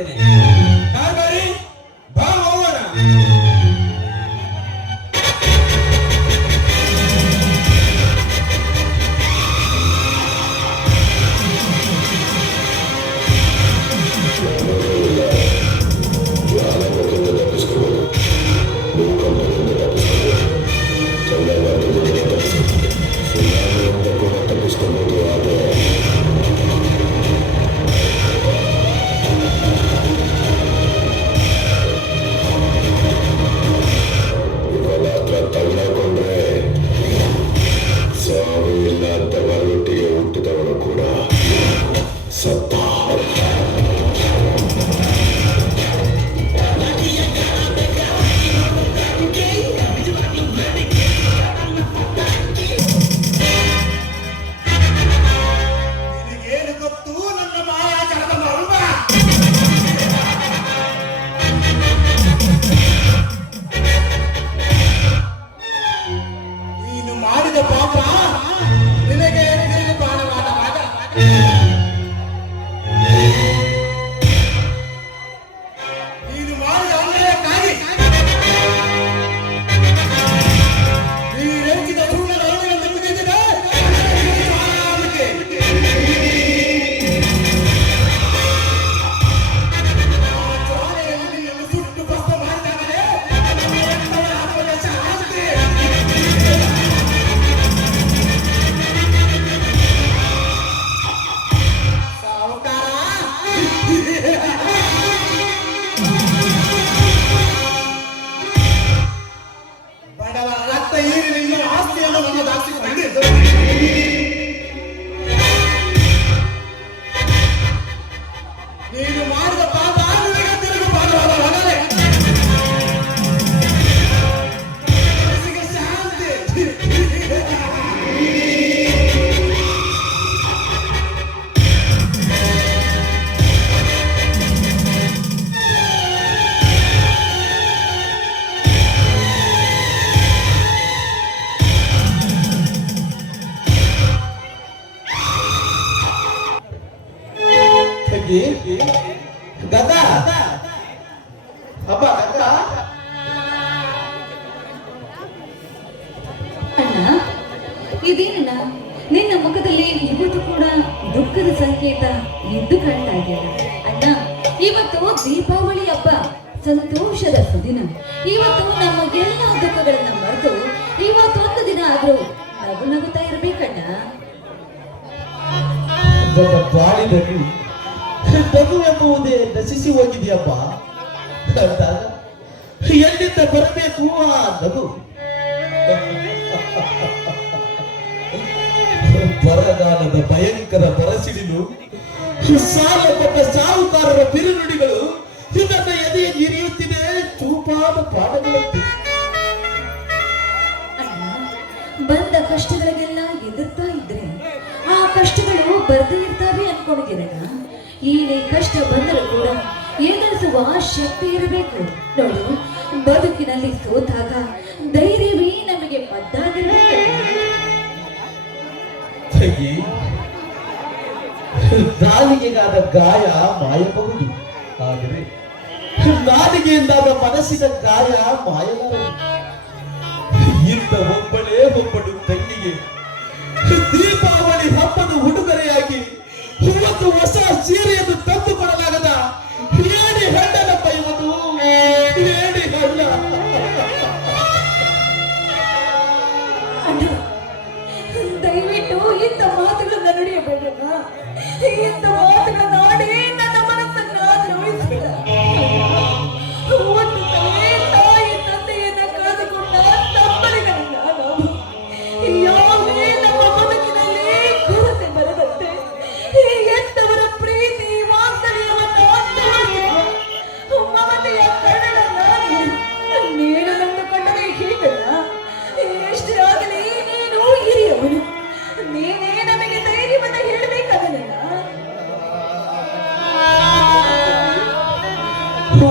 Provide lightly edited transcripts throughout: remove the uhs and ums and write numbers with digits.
ಮಾಡುತ್ತೇನೆ. ಕಾರ್ಬಾರಿ ಬಾ ಹೋಗೋಣ. ಗದ ಹಬ್ಬ ಗದ ಅಣ್ಣ, ಇದೇನಣ್ಣ ನಿನ್ನ ಮುಖದಲ್ಲಿ ಇವತ್ತು ಕೂಡ ದುಃಖದ ಸಂಕೇತ ಎದ್ದು ಕಾಣ್ತಾ ಇದೆಯಲ್ಲ ಅಣ್ಣ. ಇವತ್ತು ದೀಪಾವಳಿ ಹಬ್ಬ, ಸಂತೋಷದ ಸುದಿನ. ಇವತ್ತು ನಮ್ಮ ಎಲ್ಲ ದುಃಖಗಳನ್ನ ಮರೆತು ಇವತ್ತೊಂದು ದಿನ ಆದ್ರೂ ನಗು ನಗುತ್ತಾ ಇರ್ಬೇಕಣ್ಣ. ಬಾಳಿನಲ್ಲಿ ನಗು ಎಂಬುವುದೇ ನಶಿಸಿ ಹೋಗಿದೆಯಪ್ಪ. ಎಲ್ಲಿಂದ ಬರಬೇಕು ಆ ನಗು? ಬರಗಾಲದ ಭಯಂಕರ ಬರಸಿಡಿಲು, ಸಾಲ ಕೊಟ್ಟ ಸಾಹುಕಾರರ ಬಿರುನುಡಿಗಳು ಇದನ್ನ ಎದೆ ಹಿರಿಯುತ್ತಿದೆ ಚೂಪಾದ ಪಾಠಗಳಂತೆ. ಬಂದ ಕಷ್ಟಗಳಿಗೆಲ್ಲ ಎದುರ್ತಾ ಇದ್ರೆ ಆ ಕಷ್ಟಗಳು ಬರ್ದೇ ಇರ್ತಾವೆ ಅನ್ಕೊಂಡಿದ್ದೀರಣ್ಣ. ಏನೇ ಕಷ್ಟ ಬಂದರೂ ಕೂಡ ಎದುರಿಸುವ ಶಕ್ತಿ ಇರಬೇಕು. ನೋಡು, ಬದುಕಿನಲ್ಲಿ ಸೋತಾಗ ಧೈರ್ಯವೇ ನಮಗೆ ಮದ್ದಾಗಿರಬೇಕು. ನಾಲಿಗೆಗಾದ ಗಾಯ ಮಾಯಬಹುದು, ಆದರೆ ನಾಲಿಗೆಯಿಂದಾದ ಮನಸ್ಸಿನ ಗಾಯ ಮಾಯಲಾರದು. ಇಂಥ ಒಬ್ಬಳು ತಂಗಿಗೆ ದೀಪಾವಳಿ ಹಬ್ಬದ ಉಡುಗೊರೆಯಾಗಿ ಇವತ್ತು ಹೊಸ ಸೀರೆಯನ್ನು ತಂದು ಕೊಡಲಾಗದ ಏಡಿ ಹಣ್ಣನಪ್ಪ ಇವತ್ತು, ಏಡಿ ಹಣ್ಣ. ದಯವಿಟ್ಟು ಇಂಥ ಮಾತುಗಳನ್ನ ನುಡಿಯಬೇಡಣ್ಣ. ಇಂಥ ಮಾತುಗಳನ್ನ ಆಡಿ ನನ್ನ ಮನಸ್ಸನ್ನ ದ್ರೋಹಿಸಿದ. ಒಂದು ಕಡೆ ತಾಯಿ ತಂದೆಯನ್ನ ಕಳೆದುಕೊಂಡ ತಮ್ಮರಿಗಳನ್ನ ನಾವು ಯಾವುದೇ ನಮ್ಮ ಬದುಕಿನಲ್ಲಿ ಕೊರತೆ ಬರದಂತೆ ಎಂತವರ ಪ್ರೀತಿ ವಾತ್ಸಲ್ಯವನ್ನ ಮಮತೆಯ ಕಣ್ಣನ್ನ ನೀನು ನಂದುಕೊಂಡರೆ ಹೀಗಲ್ಲ. ಎಷ್ಟೇ ಆಗಲಿ ನೀನು ಹಿರಿಯವನು, ನೀನೇ ನಮಗೆ ಧೈರ್ಯವನ್ನ ಹೇಳಬೇಕಾದನಲ್ಲ.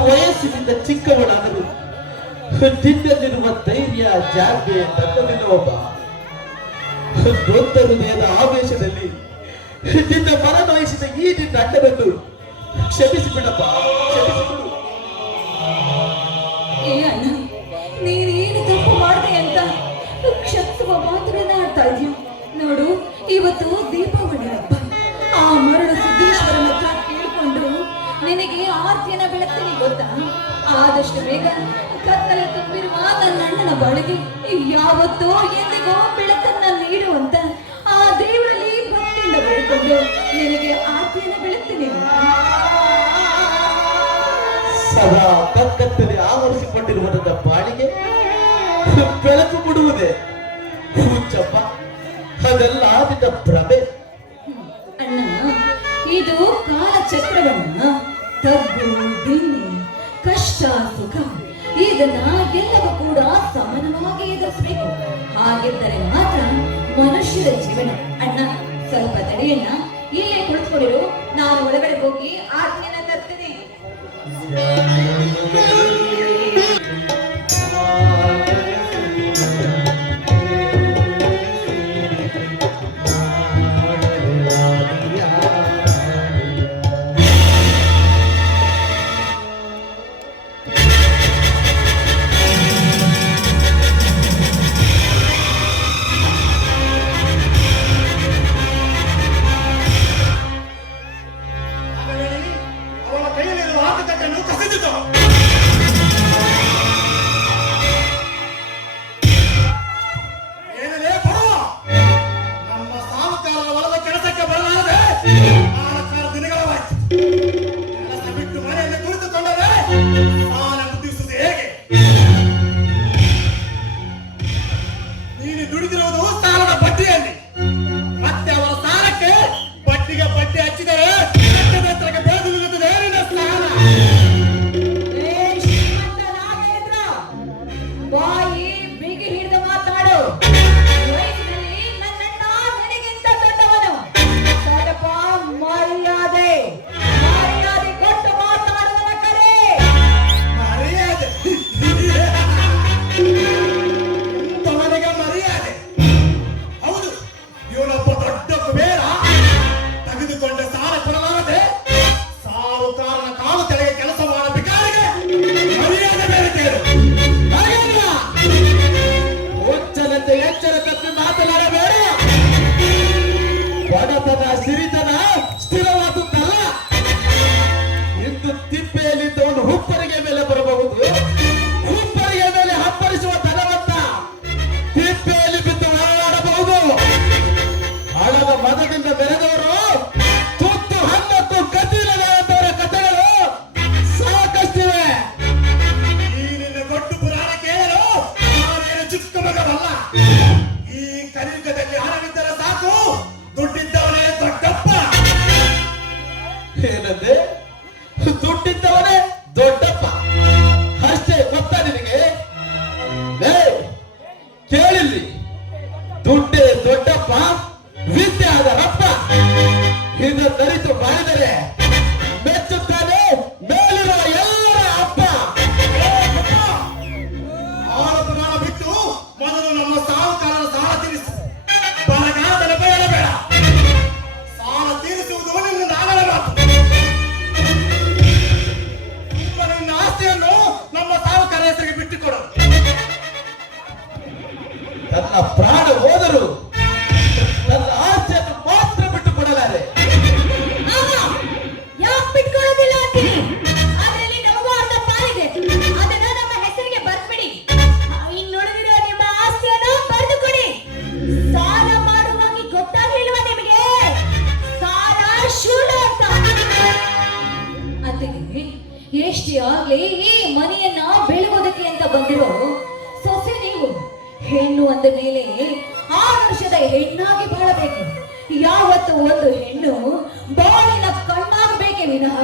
ವಯಸ್ಸಿನಿಂದ ಚಿಕ್ಕವನಾದರೂ ನಿನ್ನಲ್ಲಿರುವ ಧೈರ್ಯ ಜಾಗ್ಯ ನನ್ನಲ್ಲಿರುವಪ್ಪ. ದೊಡ್ಡ ಹೃದಯದ ಆವೇಶದಲ್ಲಿ ನಿನ್ನ ಮನನೊಯಿಸಿದ ಈ ನಿನ್ನ ಅಣ್ಣನನ್ನು ಕ್ಷಮಿಸಿ ಬಿಡಪ್ಪ, ಕ್ಷಮಿಸಿಬಿಡು. ಏ ಅಣ್ಣ, ನೀನೇನು ತಪ್ಪು ಮಾಡಿದೆ ಅಂತ ಕ್ಷಮಿಸುವ ಮಾತುಗಳನ್ನ ಆಡ್ತಾ ಇದೀಯ. ನೋಡು, ಇವತ್ತು ದೀಪಾವಳಿ ಹಬ್ಬ. ಆ ಮರಳು ಸಿದ್ದೇಶ್ವರನ ಹತ್ರ ಕೇಳಿಕೊಂಡು ನಿನಗೆ ಆರ್ತಿಯನ್ನ ಬೆಳಗ್ತೀನಿ ಗೊತ್ತಾ? ಆದಷ್ಟು ಬೇಗ ಕತ್ತಲೆ ತುಂಬಿರುವ ನನ್ನ ಅಣ್ಣನ ಬಾಳಿಗೆ ಯಾವತ್ತೋ ಎಂದಿಗೋ ಬೆಳಕನ್ನ ನೀಡುವಂತ ಆ ದೇವರಲ್ಲಿ ಭಕ್ತಿಯಿಂದ ಬೇಡಿಕೊಂಡು ನಿನಗೆ ಆರ್ತಿಯನ್ನ ಬೆಳಗ್ತೀನಿ. ಸದಾ ಕತ್ತಲೆ ಆವರಿಸಿಕೊಂಡಿರುವ ನನ್ನ ಬಾಳಿಗೆ ಬೆಳಕು ಬಿಡುವುದೇ ಹುಚ್ಚಪ್ಪ, ಅದೆಲ್ಲ ನಿನ್ನ ಭ್ರಮೆ. ಅಣ್ಣ, ಇದು ಕಾಲಚಕ್ರವನ್ನ ತಗ್ಗು ದಿನ್ನೆ ಕಷ್ಟ ಸುಖ ಇದನ್ನ ಎಲ್ಲವೂ ಕೂಡ ಸಮಾನವಾಗಿ ಎದುರಿಸಬೇಕು. ಹಾಗಿದ್ದರೆ ಮಾತ್ರ ಮನುಷ್ಯರ ಜೀವನ. ಅಣ್ಣ, ಸ್ವಲ್ಪ ತಡೆಯಣ್ಣ, ಇಲ್ಲೇ ಕುಳಿತುಕೊಂಡಿರು. ನಾನು ಒಳಗಡೆ ಹೋಗಿ ಆಜ್ಞೆನ ತರ್ತೇನೆ. ಅವಳ ಕೈಯಲ್ಲಿರುವ ಆಟಕಟ್ಟನ್ನು ಕಸಿದಿತು. ಏನಲೇ ಬರುವ, ನಮ್ಮ ಸಾಹುಕಾರ ಹೊಲದ ಕೆಲಸಕ್ಕೆ ಬರಲಾರದೆ 4 ದಿನಗಳವಾಯಿತು. ಕೆಲಸ ಬಿಟ್ಟು ಮನೆಯಲ್ಲಿ ಕುಳಿತುಕೊಂಡರೆ ಸಾಲ ಮುದ್ದಿಸುವುದು ಹೇಗೆ? ನೀನು ದುಡಿದಿರುವುದು ಸಾಲದ ಬಡ್ಡಿಯಲ್ಲಿ. ಮತ್ತೆ ಅವರ ಸಾಲಕ್ಕೆ ಬಡ್ಡಿಗೆ ಬಡ್ಡಿ ಹಚ್ಚಿದರೆ ಬೆಳೆದು ನಿಲ್ಲುತ್ತದೆ ನಿನ್ನ ಸಾಲ. ಬಾಯಿ ಬಿಗಿ ಹಿಡಿದು ಮಾತಾಡು. ವಯಸ್ಸಿನಲ್ಲಿ ನನ್ನಣ್ಣ ನನಗಿಂತ ದೊಡ್ಡವನು. ಸ್ವಲ್ಪ ಮರ್ಯಾದೆ ಕೊಟ್ಟು ಮಾತಾಡುವನ ಕರೆ. ಮರ್ಯಾದೆ ತವನಿಗೆ ಮರ್ಯಾದೆ. ಹೌದು, ಇವನೊಬ್ಬ ದೊಡ್ಡ ಕುಬೇರ. ತೆಗೆದುಕೊಂಡ ಸಾಲ ಕೊಡಲಾರದೆ ಸಾಹುಕಾರನ ಕಾಲು ತೆಳೆಗೆ ಕೆಲಸ ಮಾಡಬೇಕಾದರೆ ಮರ್ಯಾದೆ ಬೇರೆ ತೆಗೆದು ಹುಚ್ಚನಂತೆ ಎಚ್ಚರ ತಪ್ಪಿ ಮಾತನಾಡಬೇಡ. ಬಡತನ ಸಿರಿತನ ಸ್ಥಿರವಾದುದಲ್ಲ. ಇಂದು ತಿಪ್ಪೆಯಲ್ಲಿದ್ದವನು ಹುಪ್ಪರಿಗೆ ಮೇಲೆ ಬರಬಹುದು, ಹುಪ್ಪರಿಗೆ ಮೇಲೆ ಹಬ್ಬರಿಸುವ ಧನವಂತ ತಿಪ್ಪೆಯಲ್ಲಿ ಬಿದ್ದು ಓಡಾಡಬಹುದು. ಹಣದ ಮದದಿಂದ ಬೆರೆದವರು ತುತ್ತು ಹಣ್ಣತ್ತು ಕದ್ದಿಲ್ಲದವರ ಕಥೆಗಳು ಸಾಕಷ್ಟಿವೆ. ಈ ನಿನ್ನ ಗೊಟ್ಟು ಪುರಾಣ ಕೇಳಲು ನಾನೇನು ಚಿಕ್ಕ ಮಗವಲ್ಲ. ಈ ಕಲಿಯುಗದಲ್ಲಿ ಹಣವಿದ್ದರೆ ಸಾಕು, ದುಡ್ಡಿದ್ದವನೇ ದೊಡ್ಡಪ್ಪ. ಏನಂದ್ರೆ ದುಡ್ಡಿದ್ದವನೇ ದೊಡ್ಡಪ್ಪ ಅಷ್ಟೇ ಗೊತ್ತಾ ನಿನಗೆ? ಲೇ, ಕೇಳಿಲ್ಲಿ, ದುಡ್ಡೇ ದೊಡ್ಡಪ್ಪ, ವಿದ್ಯೆ ಆದ ರಪ್ಪ. ಇದು ತರಿತು ಬಾಳಿದರೆ ಮೆಚ್ಚುತ್ತಾನೆ ಮೇಲಿರುವ ಎಲ್ಲರ ಅಪ್ಪ. ಆಳ ಪುರಾಣ ಬಿಟ್ಟು ಮೊದಲು ನಮ್ಮ ಸಾಹುಕಾರರ ಸಾಲ ತೀರಿಸು. ಬರಗಾಲದ ಬೇಡ. ಸಾಲ ತೀರಿಸುವುದು ನಿನ್ನ ನಾಗರ ಮಾತು. ನಿನ್ನ ಆಸ್ತಿಯನ್ನು ನಮ್ಮ ಸಾಹುಕಾರ ಹೆಸರಿಗೆ ಬಿಟ್ಟುಕೊಡು. ನನ್ನ ಪ್ರಾಣ ಹೋದರು ನನ್ನ ಆಸ್ತಿಯನ್ನು ಮಾತ್ರ ಬಿಟ್ಟು ಕೊಡಲಾರೆ. ಯಾಕೆ ಬಿಟ್ಕೊಳ್ಳೋದಿಲ್ಲ ಅಂತೀನಿ? ಅದರಲ್ಲಿ ನಮಗೂ ಅರ್ಧ ಪಾಲಿದೆ. ಅದನ್ನ ನಮ್ಮ ಹೆಸರಿಗೆ ಬರ್ಬಿಡಿ. ಇನ್ನುಳಿದಿರೋ ನಿಮ್ಮ ಆಸ್ತಿಯನ್ನು ಬರೆದು ಕೊಡಿ. ಸಾಲ ಮಾಡುವಾಗ ಗೊತ್ತಾಗ್ಲಿಲ್ವಾ ನಿಮಗೆ? ಸಾಲ ಶೂಲ ಅಂತ. ಅದಕ್ಕೆ ಎಷ್ಟೇ ಆಗ್ಲಿ ಈ ಮನೆಯನ್ನ ಬೆಳಗೋದಕ್ಕೆ ಅಂತ ಬಂದಿರೋ ಸೊಸೆ ನೀವು. ಹೆಣ್ಣು ಅಂದ ಮೇಲೆ ಆದರ್ಶದ ಹೆಣ್ಣಾಗಿ ಬಾಳಬೇಕು. ಯಾವತ್ತು ಒಂದು ಹೆಣ್ಣು ಬಾಳಿನ ಕಣ್ಣಾಗಬೇಕೆ ವಿನಃ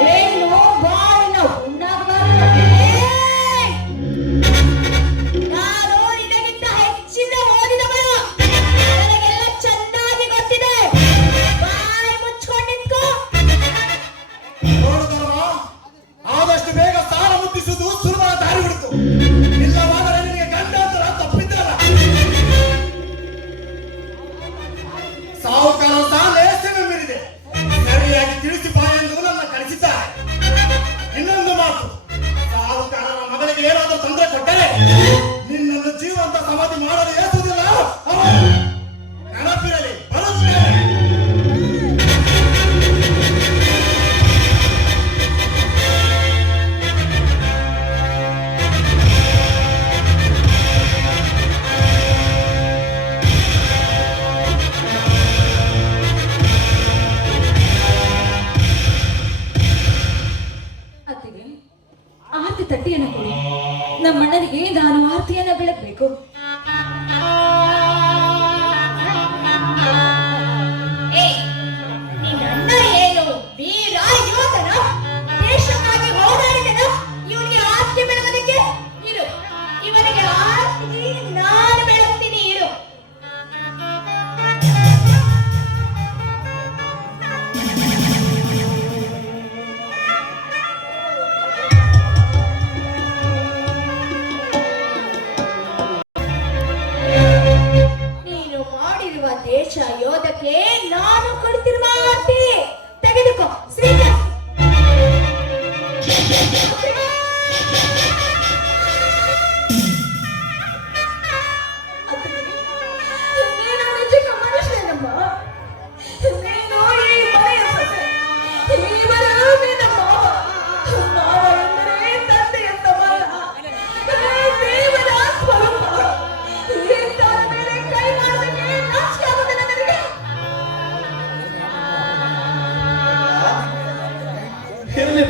ಹೆಣ್ಣು ಬಾಳಿನ ಹುಣ್ಣಾಗಬಾರದು. ನಾನು ನಿನಗಿಂತ ಹೆಚ್ಚಿನ ಓದಿದವಳು. ನನಗೆಲ್ಲ ಚೆನ್ನಾಗಿ ಗೊತ್ತಿದೆ. ಬಾಯಿ ಮುಚ್ಕೊಂಡು ನಿಂತ್ಕೋ. ನೋಡುದಮ್ಮ, ಆದಷ್ಟು ಬೇಗ ಸಾಲ ಮುಟ್ಟಿಸುವುದು ಸುಲಭ ದಾರಿ ಬಿಡ್ತು. ಇಲ್ಲವಾದರೆ ನಿನಗೆ ಗಂಡಾಂತರ ತಪ್ಪಿದ್ದಲ್ಲ. ಸಾಹುಕಾರ ಸಾಲ ಎಷ್ಟೇ ಮೀರಿದೆ.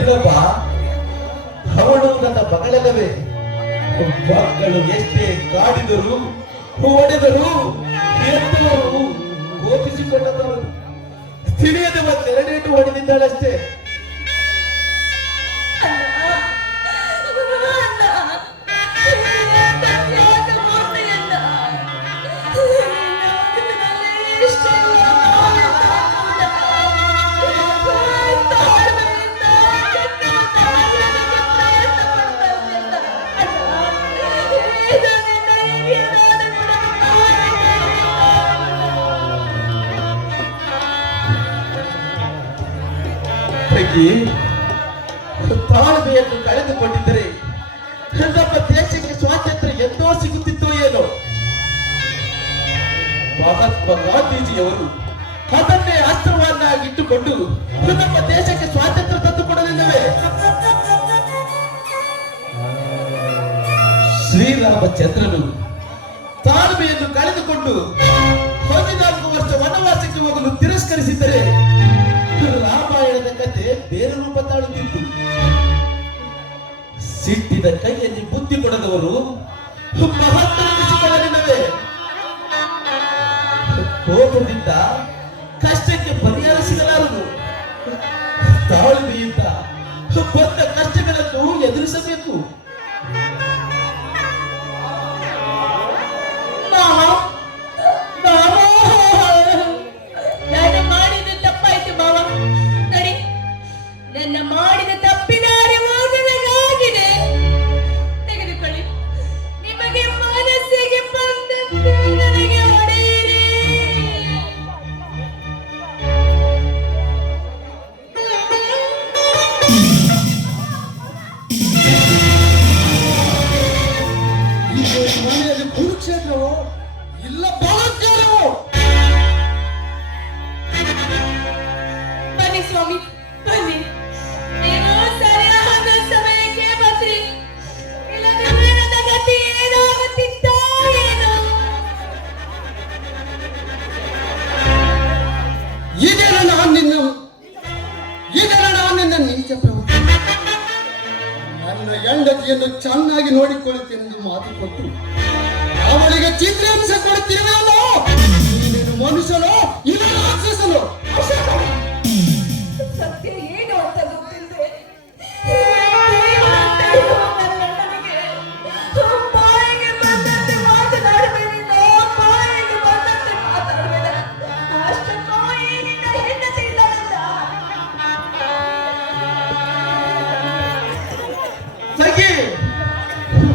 ಬಿಡಪ್ಪ, ಅವಳು ನನ್ನ ಮಗಳಲ್ಲವೇ. ಮಕ್ಕಳು ಎಷ್ಟೇ ಕಾಡಿದರು, ಹೊಡೆದರು, ಎತ್ತವರು, ಕೋಪಿಸಿಕೊಂಡವರು, ತಿಳಿಯದೆ ಒಂದೆರಡೇಟು ಹೊಡೆದಿದ್ದಾಳಷ್ಟೇ. ತಾಳ್ಮೆಯನ್ನು ಕಳೆದುಕೊಂಡಿದ್ದರೆ ನಮ್ಮ ದೇಶಕ್ಕೆ ಸ್ವಾತಂತ್ರ್ಯ ಎಂದೋ ಸಿಗುತ್ತಿತ್ತೋ ಏನೋ. ಮಹಾತ್ಮ ಗಾಂಧೀಜಿಯವರು ಅದನ್ನೇ ಅಸ್ತ್ರವನ್ನಾಗಿಟ್ಟುಕೊಂಡು ನಮ್ಮ ದೇಶಕ್ಕೆ ಸ್ವಾತಂತ್ರ್ಯ ತಂದುಕೊಡಲಿಲ್ಲವೇ? ಶ್ರೀರಾಮಚಂದ್ರನು ತಾಳ್ಮೆಯನ್ನು ಕಳೆದುಕೊಂಡು 14 ವರ್ಷ ವನವಾಸಕ್ಕೆ ಹೋಗಲು ತಿರಸ್ಕರಿಸಿದ್ದರೆ ರಾಮಾಯಣದ ಕಥೆ ಬೇರೆ ರೂಪ ತಾಳುತ್ತಿತ್ತು. ಸಿಟ್ಟಿದ ಕೈಯಲ್ಲಿ ಬುದ್ಧಿ ಕೊಡದವರು ಮಹತ್ವವೆನಿಸಿಕೊಳ್ಳಲಿಲ್ಲವೇ? ಕೋಪದಿಂದ ಕಷ್ಟಕ್ಕೆ ಪರಿಹಾರ ಸಿಗಲಾರದು. ತಾಳ್ಮೆಯಿಂದ ಬಂದ ಕಷ್ಟಗಳನ್ನು ಎದುರಿಸಬೇಕು. ನನ್ನ ಮಾಡಿದ ತಪ್ಪಿನ ಅರಿವಾಗಬೇಕಾಗಿದೆ. ತೆಗೆದುಕೊಳ್ಳಿ, ನಿಮಗೆ ಮನಸ್ಸಿಗೆ ಬಂದಂತೆ ನನಗೆ ಹೊಡೆಯಿರಿ. ಮನೆಯಲ್ಲಿ ಕುರುಕ್ಷೇತ್ರವೋ ಇಲ್ಲ ಬಲಾತ್ಕಾರವೋ? ಬನ್ನಿ ಸ್ವಾಮಿ, ಬನ್ನಿ. ನೀವು ಸರಿಯಾದ ಸಮಯಕ್ಕೆ ಬಂದ್ರಿ. ಇಲ್ಲದಿದ್ರೆ ನನ್ನ ಗತಿ ಏನಾಗುತ್ತಿತ್ತೋ ಏನೋ. ಇದರ ನಾನು ನಿನ್ನ ನೀಚ ಪ್ರವೃತ್ತಿ. ನನ್ನ ಹೆಂಡತಿಯನ್ನು ಚೆನ್ನಾಗಿ ನೋಡಿಕೊಳ್ಳುತ್ತೇನೆಂದು ಮಾತು ಕೊಟ್ಟು ಅವಳಿಗೆ ಚಿತ್ರಹಿಂಸೆ ಕೊಡುತ್ತಿರುವೆಯಲ್ಲ. ನೀನು ಮನುಷ್ಯನೋ ಇಲ್ಲ ರಾಕ್ಷಸನೋ? ಸತ್ಯ ಏನು ಅಂತ ಗೊತ್ತಿಲ್ಲದೆ ಬಾಯಿಗೆ ಬಂದಂತೆ ಮಾತನಾಡಬೇಕಿಲ್ಲ. ಬಾಯಿಗೆ ಬಂದಂತೆ ಮಾತಾಡಬೇಡ. ಅಷ್ಟಕ್ಕೂ ಈಗಿನ ಹೆಂಡತಿ ಇಲ್ಲವಲ್ಲ. ಸಖಿ,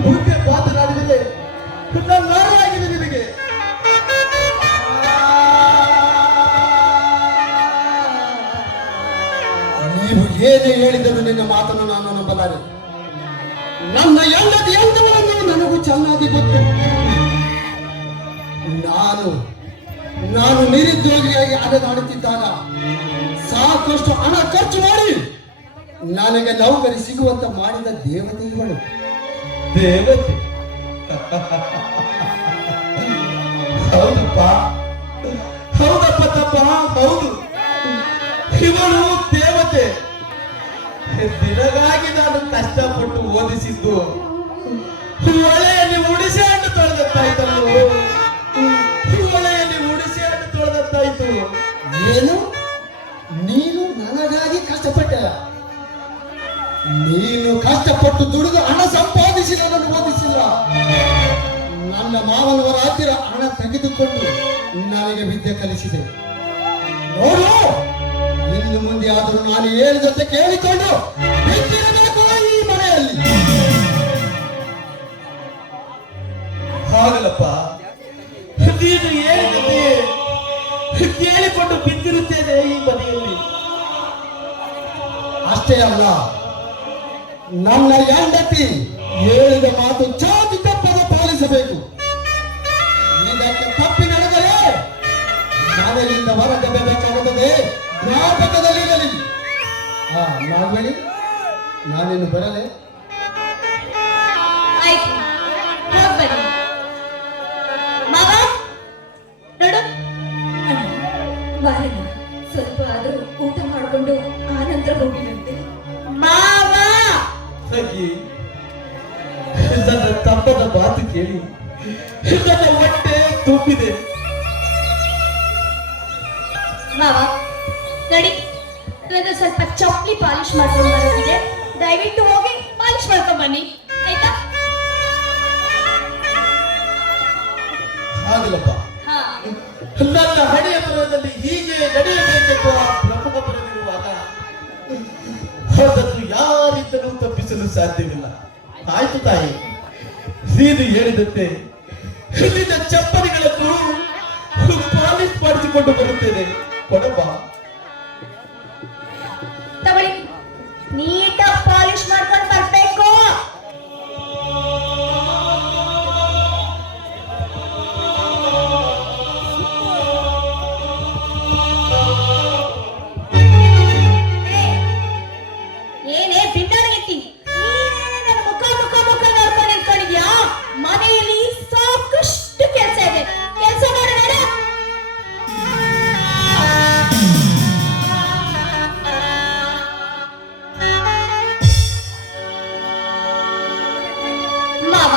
ಮುಂದೆ ಮಾತನಾಡಿದರೆ ನಾನು ನಾರಾಗಿದೆ ನಿನಗೆ. ನೀವು ಏನೇ ಹೇಳಿದರೂ ನಿನ್ನ ಮಾತನ್ನು ನಾನು ನಂಬಲಾರೆ. ನನ್ನ ಹೆಂಡತಿ ಎಂತವರನ್ನು ನನಗೂ ಚೆನ್ನಾಗಿ ಗೊತ್ತು. ನಾನು ನಿರುದ್ಯೋಗಿಯಾಗಿ ಅಲೆದಾಡುತ್ತಿದ್ದಾಗ ಸಾಕಷ್ಟು ಹಣ ಖರ್ಚು ಮಾಡಿ ನನಗೆ ನೌಕರಿ ಸಿಗುವಂತ ಮಾಡಿದ ದೇವತೆ ಇವಳು. ದೇವತೆ? ಹೌದಪ್ಪ, ಹೌದಪ್ಪ ತಪ್ಪ, ಹೌದು, ಇವಳು ದೇವತೆ. ನಿನಗಾಗಿ ನಾನು ಕಷ್ಟಪಟ್ಟು ಓದಿಸಿದ್ದು ಹೊಳೆಯಲ್ಲಿ ಉಡಿಸಿ ಹಣ್ಣು ತೊಳೆದತ್ತಾಯ್ತಲ್ವ? ಹೊಳೆಯಲ್ಲಿ ಉಡಿಸಿ ಹಣ್ಣು ತೊಳೆದತ್ತಾಯ್ತು. ಏನು? ನೀನು ನನಗಾಗಿ ಕಷ್ಟಪಟ್ಟೆ? ನೀನು ಕಷ್ಟಪಟ್ಟು ದುಡಿದು ಹಣ ಸಂಪಾದಿಸಿ ನನ್ನನ್ನು ಓದಿಸಿಲ್ಲ. ನನ್ನ ಮಾವನವರ ಹತ್ತಿರ ಹಣ ತೆಗೆದುಕೊಂಡು ನನಗೆ ವಿದ್ಯೆ ಕಲಿಸಿದೆ. ನೋಡು, ಇನ್ನು ಮುಂದೆ ಆದರೂ ನಾನು ಹೇಳಿದಂತೆ ಕೇಳಿಕೊಂಡು ನಿಂತಿರಬೇಕು ಈ ಮನೆಯಲ್ಲಿ. ಹಾಗಲ್ಲಪ್ಪ, ನೀನು ಹೇಳಿದಂತೆ ಕೇಳಿಕೊಂಡು ಬಿದ್ದಿರುತ್ತೇನೆ ಈ ಮನೆಯಲ್ಲಿ. ಅಷ್ಟೇ ಅಲ್ಲ, ನನ್ನ ಹೆಂಡತಿ ಹೇಳಿದ ಮಾತು ಚಾಚು ತಪ್ಪದ ಪಾಲಿಸಬೇಕು. ಇದಕ್ಕೆ ತಪ್ಪಿ ನಡೆದರೆ ಮನೆಯಿಂದ ಹೊರಗಬೇಕಾಗುತ್ತದೆ. ಜ್ಞಾಪಕದಲ್ಲಿರಲಿ. ನಾಗವೇಣಿ, ನಾನೇನು ಬರಲೆ? ಆಯ್ತು, ಹೋಗ್ಬನ್ನಿ. ಮಾವ ನೋಡು, ಅಣ್ಣ ಬಾರಣ್ಣ, ಸ್ವಲ್ಪ ಆದರೂ ಊಟ ಮಾಡಿಕೊಂಡು ಆನಂತರ ಹೋಗಿದಂತೆ. ತಂಗಿ, ನನ್ನ ತಮ್ಮನ ಮಾತು ಕೇಳಿ ನನ್ನ ಹೊಟ್ಟೆ ತುಂಬಿದೆ. ಮಾವ ನಡಿ, ನನ್ನ ಸ್ವಲ್ಪ ಚಪ್ಪಲಿ ಪಾಲಿಶ್ ಮಾಡ್ಕೊಂಡು ಬರೋದಿದೆ. ದಯವಿಟ್ಟು ಹೋಗಿ ಪಾಲಿಶ್ ಮಾಡ್ಕೊಂಡ್ ಬನ್ನಿ, ಆಯ್ತಾ? ಆಗಲಪ್ಪ, ಹಾ. ನನ್ನ ಹಣೆಯ ಬರಹದಲ್ಲಿ ಹೀಗೆ ನಡೆಯಬೇಕೆಂದು ಆ ಪ್ರಮುಖ ಬರೆದಿರುವಾಗ ಅದನ್ನು ಯಾರಿಂದಲೂ ತಪ್ಪಿಸಲು ಸಾಧ್ಯವಿಲ್ಲ. ಆಯ್ತು ತಾಯಿ, ನೀನು ಹೇಳಿದಂತೆ ನಿನ್ನ ಚಪ್ಪಲಿಗಳನ್ನು ಪಾಲಿಶ್ ಮಾಡಿಸಿಕೊಂಡು ಬರುತ್ತೇನೆ. ಕೊಡಪ್ಪ. ತಗೊಳ್ಳಿ, ನೀಟಾಗಿ ಪಾಲಿಶ್ ಮಾಡ್ಕೊಂಡು ಬರ್ಬೇಕು. ಏನೇ ಬಿನ್ನಾರಗೆತ್ತಿ, ನನ್ನ ಮುಖ ಮುಖ ಮುಖ ನೋಡ್ಕೊಂಡು ನಿಂತ್ಕೊಂಡಿದ್ಯಾ? ಮನೆಯಲ್ಲಿ ಸಾಕಷ್ಟು ಕೆಲಸ ಇದೆ, ಕೆಲಸ ಮಾಡೋಣ. ಮಾವ,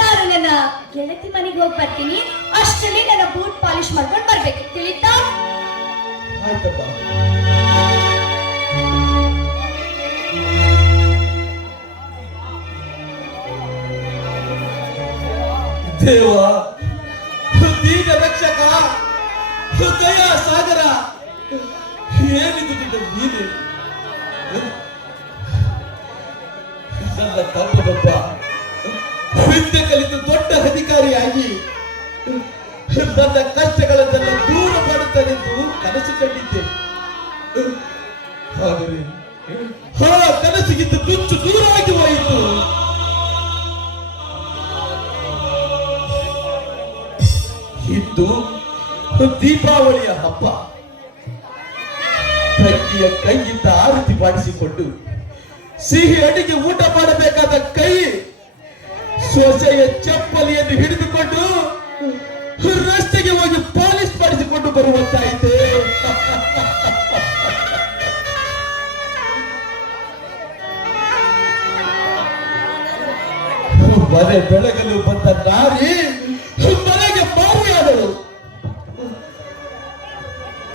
ನಾನು ನನ್ನ ಗೆಳತಿ ಮನೆಗೆ ಹೋಗಿ ಬರ್ತೀನಿ. ಅಷ್ಟರಲ್ಲಿ ನನ್ನ ಬೂಟ್ ಪಾಲಿಶ್ ಮಾಡ್ಕೊಂಡು ಬರ್ಬೇಕು, ತಿಳಿತಾ? ಆಯ್ತಪ್ಪ. ದೇವ, ದೀನ ರಕ್ಷಕ, ದಯಾ ಸಾಗರ, ಏನಿದು ನಿನ್ನ ನೀನೆ? ನನ್ನ ತಮ್ಮನೊಬ್ಬ ವಿದ್ಯೆ ಕಲಿತು ದೊಡ್ಡ ಅಧಿಕಾರಿಯಾಗಿ ನನ್ನ ಕಷ್ಟಗಳನ್ನೆಲ್ಲ ದೂರ ಮಾಡುತ್ತಾನೆಂದು ಕನಸು ಕಂಡಿದ್ದೆ. ಆದರೆ ಆ ಕನಸಿಗಿಂತ ತುಚ್ಚು ದೂರವಾಗಿ ಹೋಯಿತು. ಇಂದು ದೀಪಾವಳಿಯ ಹಬ್ಬ. ತಂಗಿಯ ಕೈಯಿಂದ ಆರತಿ ಮಾಡಿಸಿಕೊಂಡು ಸಿಹಿ ಅಡಿಗೆ ಊಟ ಮಾಡಬೇಕಾದ ಕೈ ಸೊಸೆಯ ಚಪ್ಪಲಿಯನ್ನು ಹಿಡಿದುಕೊಂಡು ರಸ್ತೆಗೆ ಹೋಗಿ ಪಾಲಿಶ್ ಮಾಡಿಸಿಕೊಂಡು ಬರುವಂತಾಯಿತೆ. ಮನೆ ಬೆಳಗಲು ಬಂದ ನಾರಿ ಮನೆಗೆ ಮಾರಿಯಾದಳು.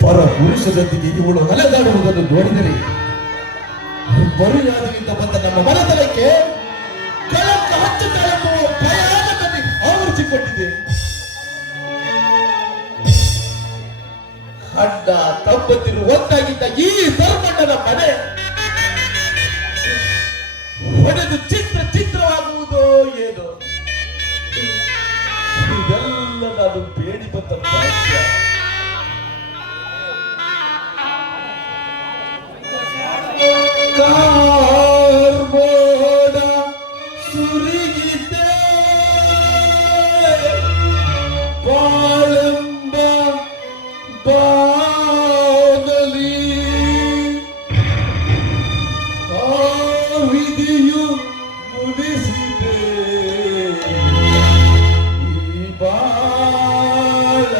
ಪರ ಪುರುಷರೊಂದಿಗೆ ಇವಳು ಅಲೆದಾಡುವುದನ್ನು ನೋಡಿದರೆ ಮರುಯಾದದಿಂದ ಬಂದ ನಮ್ಮ ಮನೆತನಕ್ಕೆ ಕಳಂಕ ಹಚ್ಚುತ್ತಾಳೆಂಬುವ ಭಯ ನನ್ನಲ್ಲಿ ಆವರಿಸಿಕೊಂಡಿದೆ. ಅಣ್ಣ ತಮ್ಮಂದಿರು ಒಂದಾಗಿದ್ದ ಈ ಧರ್ಮಣ್ಣನ ಮನೆ ಹೊಡೆದು ಚಿತ್ರ ಚಿತ್ರವಾಗುವುದೋ ಏನೋ. ಇದೆಲ್ಲ ನಾನು ಬೇಡಿ ಬಂದ ಭಾಗ್ಯ. ಕಾರ್ಬೋಡ ಸುರಿಗಿದೆ ಬಾಳೆಂಬ ಬಾಗಲಿ, ಆ ವಿಧಿಯು ಮುನಿಸಿದೆ ಈ ಬಾಳ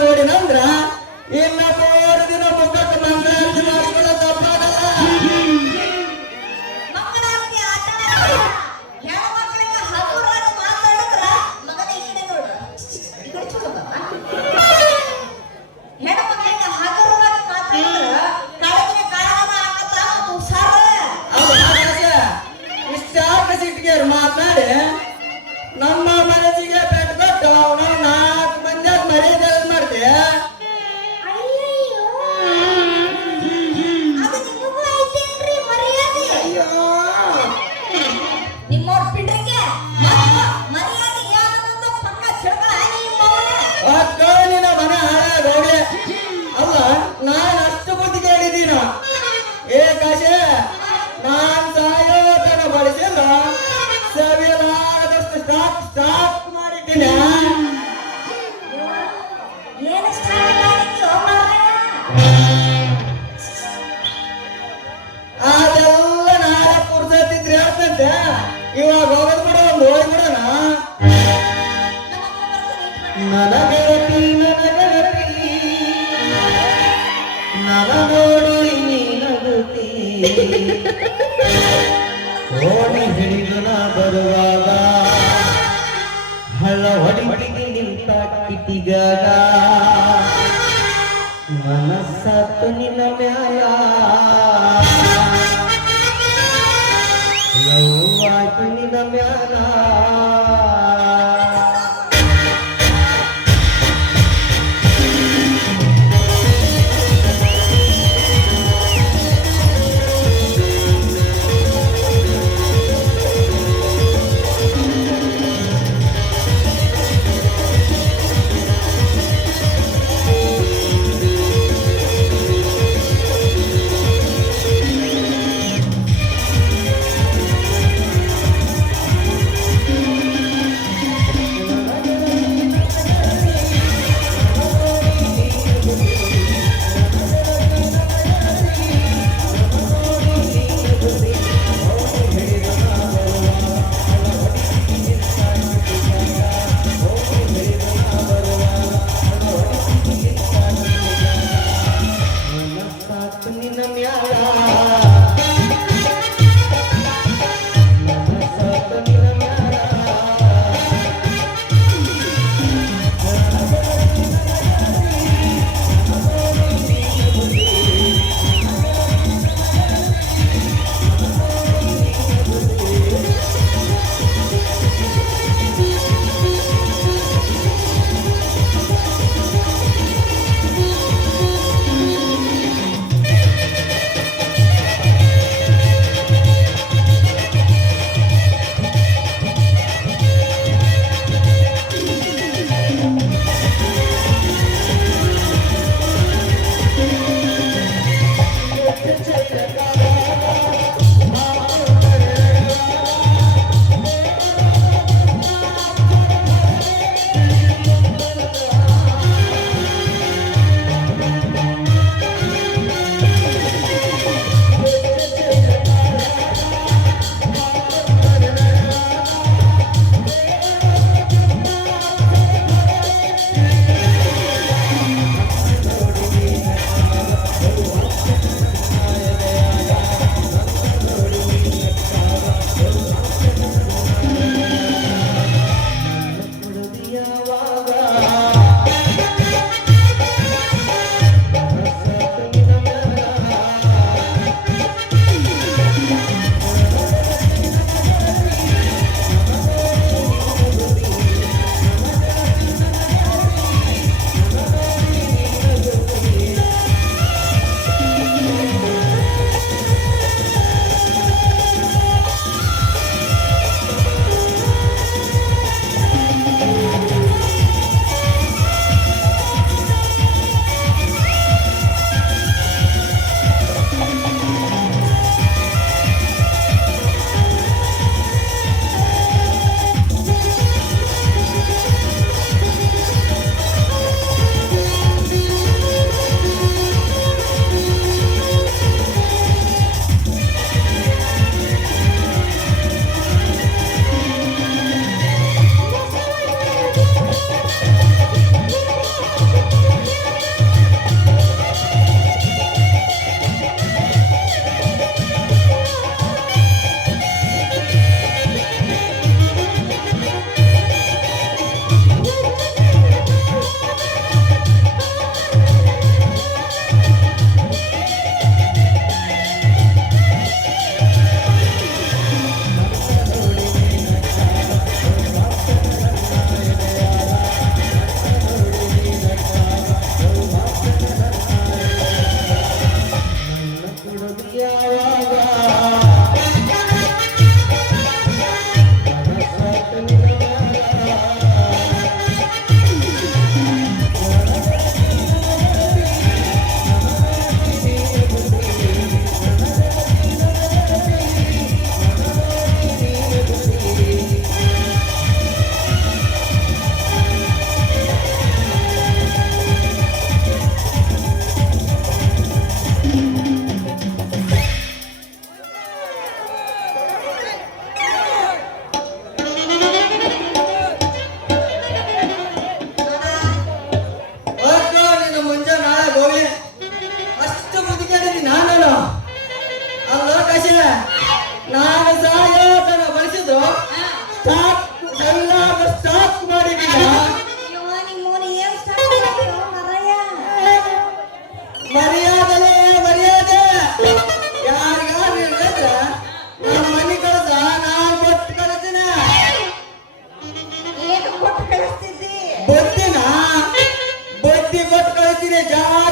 ನೋಡಿನಂದ್ರ ಇನ್ನ 3 ದಿನ ಮುಖಕ್ಕೆ ಮಂಗಳಾರತಿ ಮಾಡಿಕೊಳ್ಳೋ ತಪ್ಪಾಗಲ್ಲ. ಮಂಗಳಾರತಿ ಆತನ ಹೆಣ್ಣು ಮಕ್ಕಳಿಗೆ ಹಗುರಾಗಿ ಮಾತಾಡಿದ್ರ ಮಗನ ಈಡೆ ನೋಡು ಈ ಕಡೆ ಚೂರು ಬಾ. ಹೆಣ್ಣು ಮಕ್ಕಳಿಗೆ ಹಗುರಾಗಿ ಮಾತಾಡಿದ್ರ ಕಳಗಿನ ಕಾಳಗನ ಆಗತ್ತ ಹುಷಾರ. ಇಷ್ಟ ಸಿಟ್ಟಿಗೆ ಮಾತನಾಡಿ ನಮ್ಮ ಮನಸ್ಸಿಗೆ ಪೆಟ್ಕೊಟ್ಟು ನಾವು 4 ಮಂದಿಯಾಗ ಮರ್ಯಾದೆ ಮಾಡ್ತೀವಿ. ಅಯ್ಯಯ್ಯೋ ಅದು ನಿಮಗೂ ಐತೇನ್ರಿ ಮರ್ಯಾದೆ? ಅಯ್ಯೋ ನಿಮ್ಮವ್ರ ಪಿಂಡ್ರಿಗೆ ಮರ್ಯಾದೆ ಯಾವ್ದಂತ ಪಕ್ಕ ಚಿಡ್ಗಳ ನಿನ್ನ ಮನೆ ಹಾಳಾಗೋಡಿ. ಅಲ್ಲ ನಾನು ಅಷ್ಟು ಬುದ್ಧಿ ಕೇಳಿದ್ದೀನ. ಏ ಕಾಶೆ ನಾನ್ ಸಾಯೋ ತನ ಬಳಸಿಲ್ಲ ಸವಿಲಾರದಷ್ಟು ಸ್ಟಾಪ್ ಮಾಡಿದ್ದೀನಿ. ಏನು ಸ್ಟಾರ್ಟ್ ಮಾಡಿದ್ಯೋ ಮಾರಾಯ? ಅದೆಲ್ಲ ನಾಳೆ ಪುರ್ಸತ್ತಿದ್ರೆ ಹೇಳ್ತಂತೆ. ಇವಾಗ ಹೋಗೋದು ಬಿಡ ಹೋಗ್ಬಿಡೋಣ. ನನಗರತಿ ನನ ನೋಡಿ ನೀನಗುತ್ತಿ ಓಣಿ ಹಿಡಿದು ನಾ ಬರುವಾಗ ಹಳ್ಳ ಹೊಡಿಗೆ ನಿಂತ ಕಿಟಿಗಾಗ ಮನಸ್ಸತ್ತು ನಿನ್ನ ಮ್ಯಾಯ ಲವ್ ಆಯ್ತು ನಿನ್ನ ಮ್ಯಾಲ.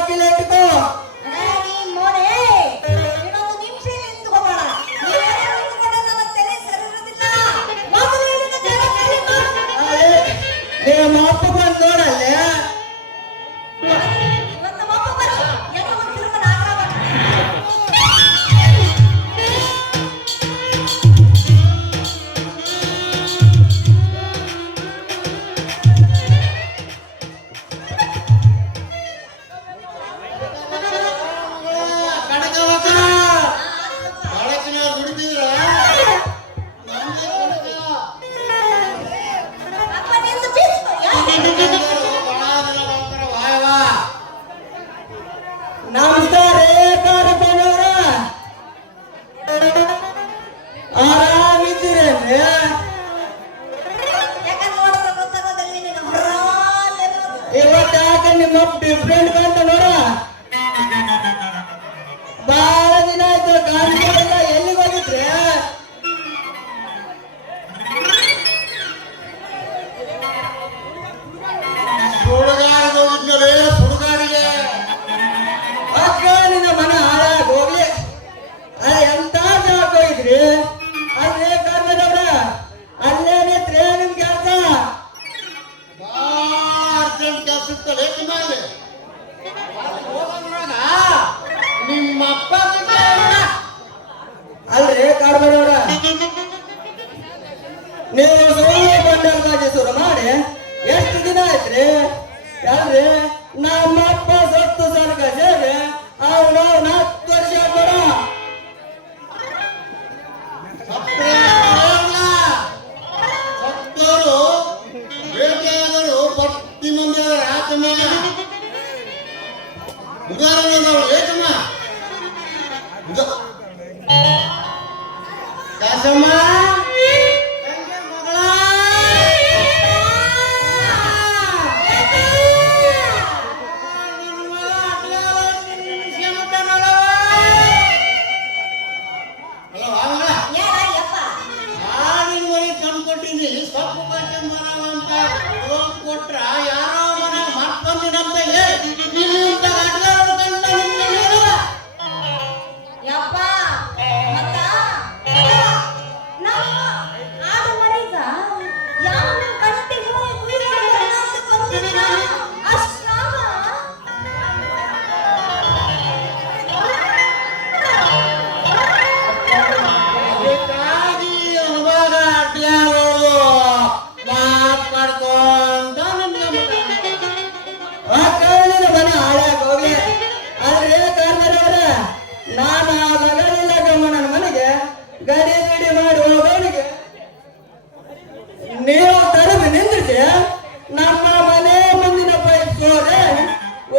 ಬಾಗಿಲ ಇಟ್ಕೋ. ನೀ ಮೋನೆ ಇನ್ನೊಂದು ನಿಮಿಷ ನಿಂತ್ಕೋಬೇಡ. ನೀವೇನೋ ನಿಂತ್ಕೊಂಡ್ರೆ ನನ್ನ ತಲೆ ಸರಿ ಇರೋದಿಲ್ಲ. ಮೊದಲು ಇಲ್ಲಿಂದ ಜಾಗ ಖಾಲಿ ಮಾಡು. ನಿಮ್ಮ ಅಪ್ಪ ಬಂದು ನೋಡಲ್ಲೇ. ಇವತ್ತು ನಮ್ಮ ಅಪ್ಪ ಬರೋ ಏನೋ ಒಂದು ತಿರುಮಲ ಆಗ್ರಹ ಕಡಕವಕ ಬೆಳಕಿನ ದುಡಿದಿದ್ರ ಅಪ್ಪ ನಿಂದು ಬೀಸ್ಕೊ. ನಮಸ್ಕಾರ ಕಾರ್ಯಕ್ರಮವ್ರ, ಆರಾಮಿದ್ದೀರೇನ್ರಿ? ಯಾಕಂದ್ರೆ ನೋಡಿದ್ರೆ ಗೊತ್ತಾಗೋದಿಲ್ಲ ನಿನಗೆ ಹೊರಾಲಿರೋದು. ಇವತ್ತು ಯಾಕೆ ನಿಮ್ಮ ಡಿಫ್ರೆಂಟ್ ಬಂತ ನೋಡ. ಬಹಳ ದಿನ ಆಯ್ತು ಕಾಣಿಲ್ಲ, ಎಲ್ಲಿಗೆ ಹೋಗಿದ್ರಿ? ಸುಡುಗಾಡಿಗೆ ಹೋಗಿದ್ನಲೇ, ಸುಡುಗಾಡಿಗೆ. ಅಕ್ಕ ನಿನ್ನ ಮನೆ ಹಾಳಾಗಿ ಹೋಗ್ಲಿ. ಎಂತ ಜಾಗ ಹೋಗಿದ್ರಿ? ಅಲ್ಲೇ ಕರ್ಮದವ್ರ ಅಲ್ಲೇನಿತ್ರಿ ನಿಮ್ ಕೆಲಸ? ಭಾಳ ಅರ್ಜೆಂಟ್ ಕೆಲಸ ಇತ್ತಲ್ಲ ಮೇಲೆ ಹೋಗೋದ್ರಾಗ ನಿಮ್ಮಪ್ಪ ಅಲ್ರಿ ಕರ್ಮದವ್ರ, ನೀವು ಸುಳ್ಳು ಬಂಡಲ್ಗಾಗಿ ಶುರು ಮಾಡಿ ಎಷ್ಟು ದಿನ ಆಯ್ತ್ರಿ? ಅಲ್ರಿ ನಮ್ಮಪ್ಪ ಸತ್ತು ಸರ್ಗ ಸೇರಿ ಅವನು 4 ವರ್ಷ ಬರ. ಸತ್ತೋರು ಭೇಟಿಯಾದರು ಭಕ್ತಿ ಮಂದಿ ರಾಜಮ್ಮ ಉದಾಹರಣೆಗಳು ಏಕಮ್ಮ ಕಾಸಮ್ಮ ತಂಗಿ ಮಗಳ ಏನ ಯಪ್ಪ? ಆಡಿನ ಮನೆ ತಂದ್ಕೊಟ್ಟಿನಿ ಸೊಪ್ಪು ಕಟ್ಟಿ ಮರ ಅಂತ ತಗೊಂಡ್ ಕೊಟ್ರ ಯಾರೋ ಮನೆ ಮರ್ಕೊಂಡಿನಂತ ಇಲ್ಲಿಂದ ಅಡ್ಗಾರು ಕಂಡ ಯಪ್ಪ ಮತ್ತ ನಾವು ಆಡು ಮರೀಗ ಯಾವ ಕಂಟಿಗೆ ಅಂತ ಬಂದಿಲ್ಲ ಅಷ್ಟ್ರಾಗ ಅದಕ್ಕಾಗಿ ಅನುಭವ ಅಡ್ಗಾರೋದು ಮಾತಾಡ್ಕೊಂಡ ಅಕ್ಕನಿನ ಮನೆ ಹಾಳಾಗಿ ಹೋಗ್ಲಿ. ಆದ್ರೆ ಕರ್ಮದವ್ರ, ನಾನು ಆ ಮಗಳಿಲ್ಲ ಗಮ್ಮನ ಮನೆಗೆ ಗಡಿ ಬಿಡಿ ಮಾಡಿ ಹೋಗೋನಿಗೆ ನೀವು ತರಬಿ ನಿಂದ್ರಿಸಿ ನಮ್ಮ ಮನೆ ಮುಂದಿನ ಪೈಪ್ ಸೋರೆ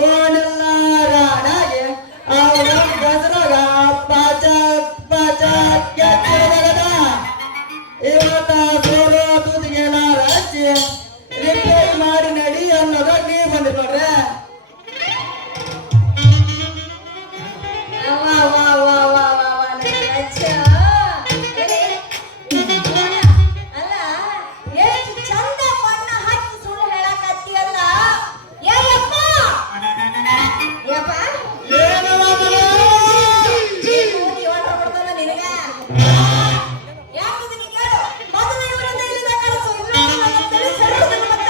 ಓನೆಲ್ಲ ರಾಡಾಗಿ ಅವನ ಗಸರಾಗ ಪಾಚ ಪಾಚ ಕೆತ್ತದ ಇವತ್ತ ಸೋಲೋ ತುದಿಗೆ ನಾರ ಹಚ್ಚಿ ರಿಪೇರಿ ಮಾಡಿ ನಡಿ ಅನ್ನೋದ ನೀ ಬಂದಿ ನೋಡ್ರೆ. ವಾ ವಾ ವಾ ವಾ ವಾ ವಾ ನನ್ನ ಅಜ್ಜ. ಅಲ್ಲ ಎಷ್ಟು ಚಂದ ಬಣ್ಣ ಹಚ್ಚಿ ಸುಳ್ಳು ಹೇಳಕತ್ತೀಯಲ್ಲ. ಏ ಯಪ್ಪ ಯಪ್ಪ ಯಾಕಿದೀನಿ ಕೇಳು. ಮೊದಲು ಇವರಿಂದ ಇಲ್ಲಿಂದ ಕಳಿಸು. ಇಲ್ಲ ನನ್ನ ತಲೆ ಸರಿ ಹೋಗುತ್ತೆ ಮತ್ತ.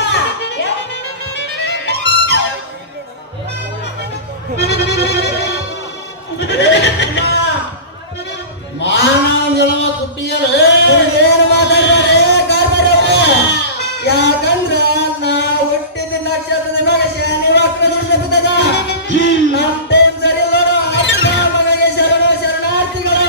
ಮಾನವ ನಿಲವ ಕುಟ್ಟಿಯರೇ ಏನು ಮಾತಾಡ್ತಾರೆ ಕಾರ್ಬಾರವ್ರೆ? ಯಾಕಂದ್ರ ನಾ ಹುಟ್ಟಿದ ನಕ್ಷತ್ರದ ಮಗ ಶನಿ ಮಕ್ಕಳು ದುಡಿದ ನಮ್ ಟೈಮ್ ಸರಿ ನೋಡು. ಅಪ್ಪ ಮಗಗೆ ಶರಣ ಶರಣಾರ್ಥಿಗಳು.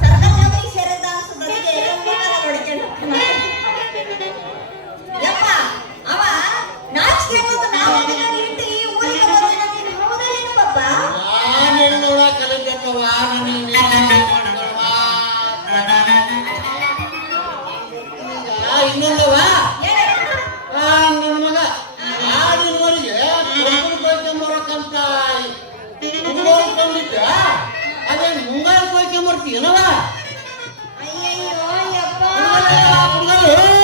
ಸರ್ಕಲ್ನವರಿಗೆ ಸೇರಿದ ಬದಿಗೆ ನೋಡಿಕೊಂಡು ಯಪ್ಪ ಅವ ನಾಚಿಕೆ ಬಂದು ನಾವು ಅದನ್ನ ಇಟ್ಟು ಈ ಊರಿಗೆ ಬಂದು ನಮಗೆ ಹೌದೇನು ಪಪ್ಪ? ನಾನೇನು ನೋಡ ಕಲಿಬೇಕವ್ವ ಇನ್ನೊಂದವ ನನ್ನ ಮಗ ಆಡಿನವರಿಗೆ ಕೊಯ್ಕೊಂಬರಕ್ಕಂತ ತುಂಬಿದ್ದ ಅದೇ ಮುಂಗಾರು ಕೊಯ್ಕೊಂಬರ್ತೀನವ ಅಯ್ಯಯ್ಯೋ ಯಪ್ಪ ಹುಡುಗರು